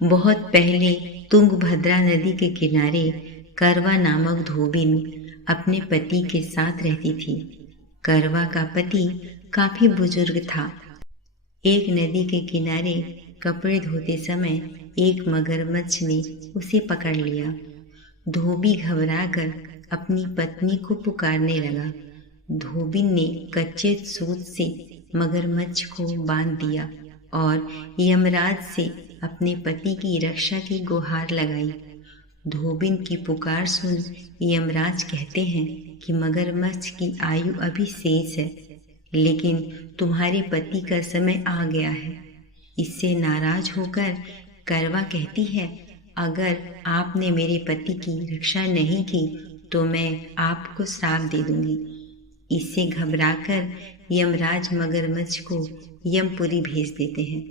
बहुत पहले तुंगभद्रा नदी के किनारे करवा नामक धोबिन अपने पति के साथ रहती थी। करवा का पति काफी बुजुर्ग था। एक नदी के किनारे कपड़े धोते समय एक मगरमच्छ ने उसे पकड़ लिया। धोबी घबराकर अपनी पत्नी को पुकारने लगा। धोबिन ने कच्चे सूत से मगरमच्छ को बांध दिया और यमराज से अपने पति की रक्षा की गुहार लगाई। धोबिन की पुकार सुन यमराज कहते हैं कि मगरमच्छ की आयु अभी शेष है, लेकिन तुम्हारे पति का समय आ गया है। इससे नाराज होकर करवा कहती है, अगर आपने मेरे पति की रक्षा नहीं की तो मैं आपको श्राप दे दूंगी। इससे घबराकर यमराज मगरमच्छ को यमपुरी भेज देते हैं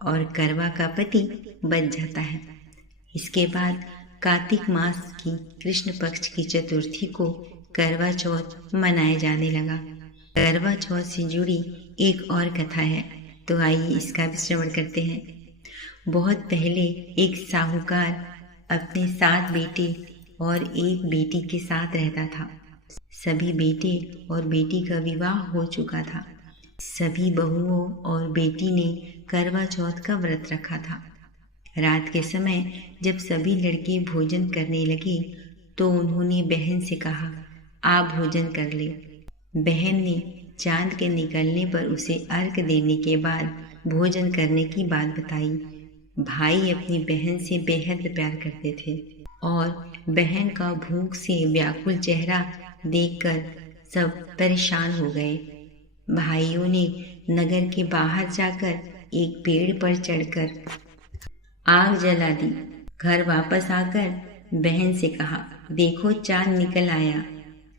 और करवा का पति बच जाता है। इसके बाद कार्तिक मास की कृष्ण पक्ष की चतुर्थी को करवा चौथ मनाया जाने लगा। करवा चौथ से जुड़ी एक और कथा है, तो आइए इसका भी श्रवण करते हैं। बहुत पहले एक साहूकार अपने 7 बेटे और एक बेटी के साथ रहता था। सभी बेटे और बेटी का विवाह हो चुका था। सभी बहुओं और बेटी ने करवा चौथ का व्रत रखा था। रात के समय जब सभी लड़के भोजन करने लगे तो उन्होंने बहन से कहा, आप भोजन कर ले। बहन ने चांद के निकलने पर उसे अर्घ देने के बाद भोजन करने की बात बताई। भाई अपनी बहन से बेहद प्यार करते थे और बहन का भूख से व्याकुल चेहरा देखकर सब परेशान हो गए। भाइयों ने नगर के बाहर जाकर एक पेड़ पर चढ़कर आग जला दी। घर वापस आकर बहन से कहा, देखो चांद निकल आया,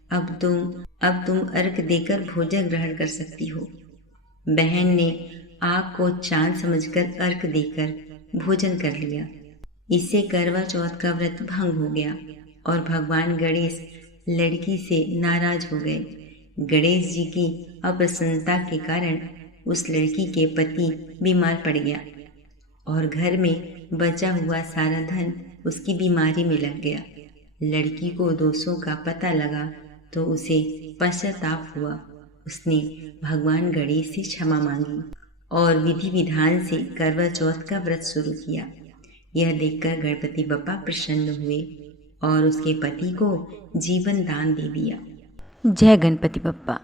अब तुम अर्घ देकर भोजन ग्रहण कर सकती हो। बहन ने आग को चांद समझकर अर्घ देकर भोजन कर लिया। इससे करवा चौथ का व्रत भंग हो गया और भगवान गणेश लड़की से नाराज हो गए। गणेश जी की अप्रसन्नता के कारण उस लड़की के पति बीमार पड़ गया और घर में बचा हुआ सारा धन उसकी बीमारी में लग गया। लड़की को दोषों का पता लगा तो उसे पश्चाताप हुआ। उसने भगवान गणेश से क्षमा मांगी और विधि विधान से करवा चौथ का व्रत शुरू किया। यह देखकर गणपति बप्पा प्रसन्न हुए और उसके पति को जीवन दान दे दिया। जय गणपति बप्पा।